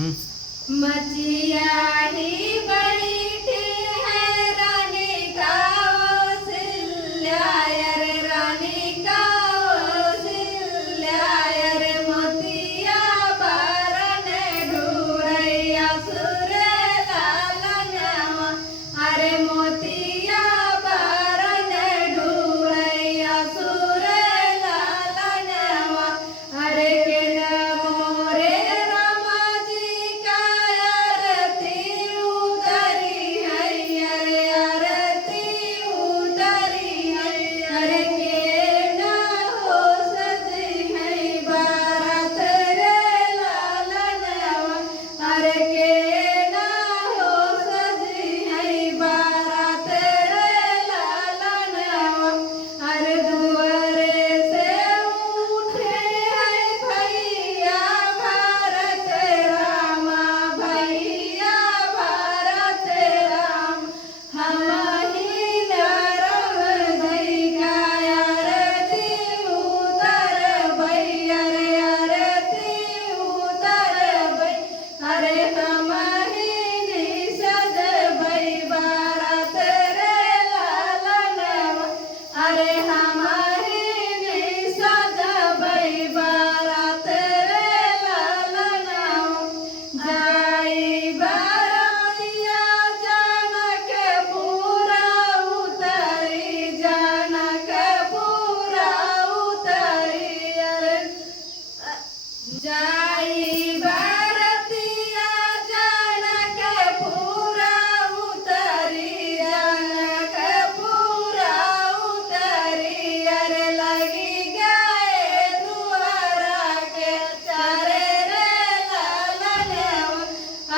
मचिया ही बैठी है रानी का कौशल्या रे रानी का कौशल्या रे मोतिया बरन ढूरैया सुर लालनवा अरे मोतिया बरन ढूरैया सुर लालनवा अरे के मोरे रामा जी का आरती उतरी है अरे आरती उतरी है अरे के न हो सजी है बारात रे लालनवा अरे के न हो सजी है बारात रे लालनवा अरे दुआरे से उठे है भैया भारत रामा भैया भारत राम हम ही नरम धई का आरती उतर भैया रे आरती उतर भई अरे हम ही निषद भई भारत रे लालनवा अरे हम ही निषद भई भारत रे लालनवा जाई बारातिया जनकपुरा उतरी जनकपुरा उतरी अरे जाई बारातिया जनकपुरा उतरी जनकपुरा उतरी अरे लगी गए दुआरा के चारे रे लालनवा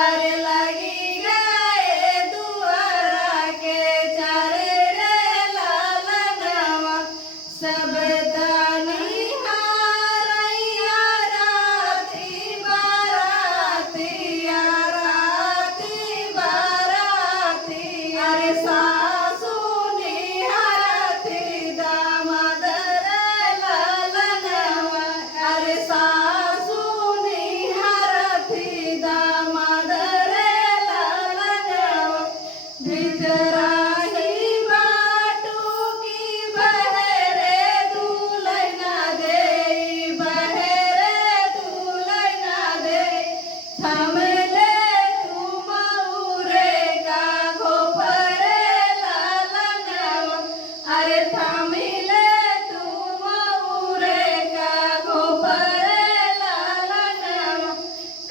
अरे लगी गए दुआरा के चारे रे लालनवा सब दानी हारैया राती बाराती अरे सासू निहारती दामाद रे लालनवा अरे सासू निहारती दामाद रे लालनवा भितराही बाटू की बहरे दुलैना दे बहरे दुलैना दे थमले तू मऊरे का घोपरे लालनवा अरे थमिले तू मऊरे का घोपरे लालनवा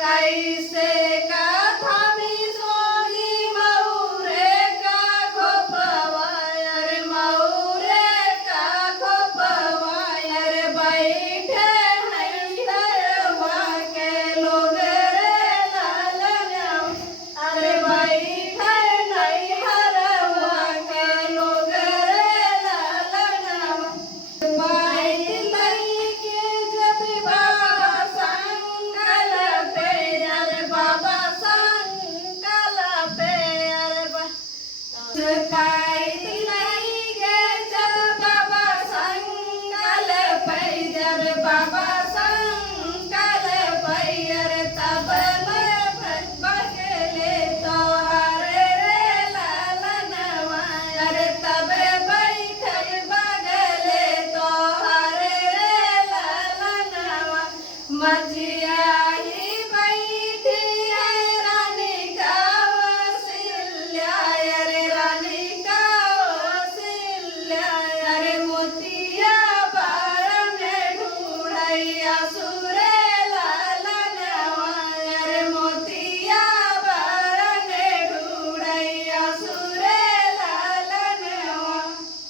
कैसे का थमी सोनी मऊरे का घोपवा अरे मऊरे का घोपवा अरे बैठे नैहरवा के लोग रे लालनवा अरे बैठे नैहरवा के लोग रे लालनवा बाई लईके जब बाबा संकल पे अरे बाबा संकल पे अरे काई नहीं गे जब बाबा संकल पे अरे बाबा संकल पे अरे तब बगले तो हरे रे लालनवा अरे तब बैठे बगले तो हरे रे लालनवा मचिया ही बैठी है रानी का कौशल्या रे रानी का कौशल्या रे मोतिया बरन ढूरैया